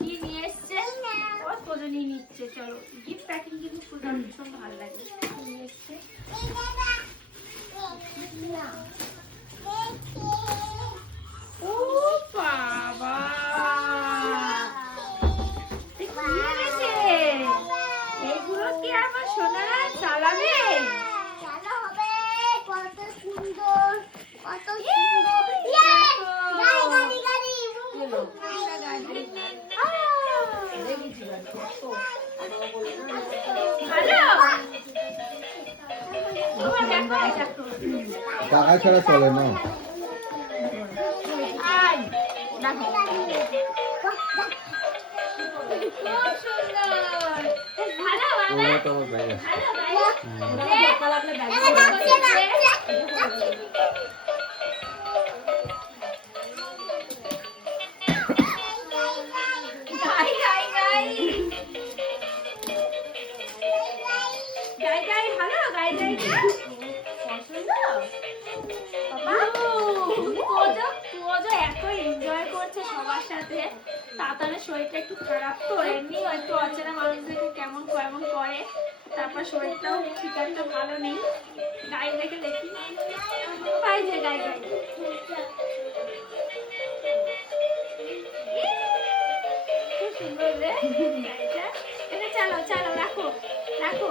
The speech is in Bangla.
কি নিয়ে এসছে কত নিয়ে নিচ্ছে। চলো গিফট প্যাকিং কিন্তু ভীষণ ভালো লাগে। নিয়ে এসছে ও বাবা, এইগুলো কি আমার সোনারা চালাবে? কত সুন্দর কত সুন্দর। গাড়ি গাড়ি টাকা ছাড়া চলে না। সবার সাথে তাড়াতাড়ি শরীরটা একটু খারাপ তো, এমনি একটু অচেনা মানুষদেরকে কেমন কেমন করে, তারপর শরীরটাও ঠিক একটা ভালো নেই। গায়ে দেখে দেখি পাই যে গায়ে গায়ে খুব সুন্দর রে গাড়িটা। এটা চালো চালো, রাখো রাখো।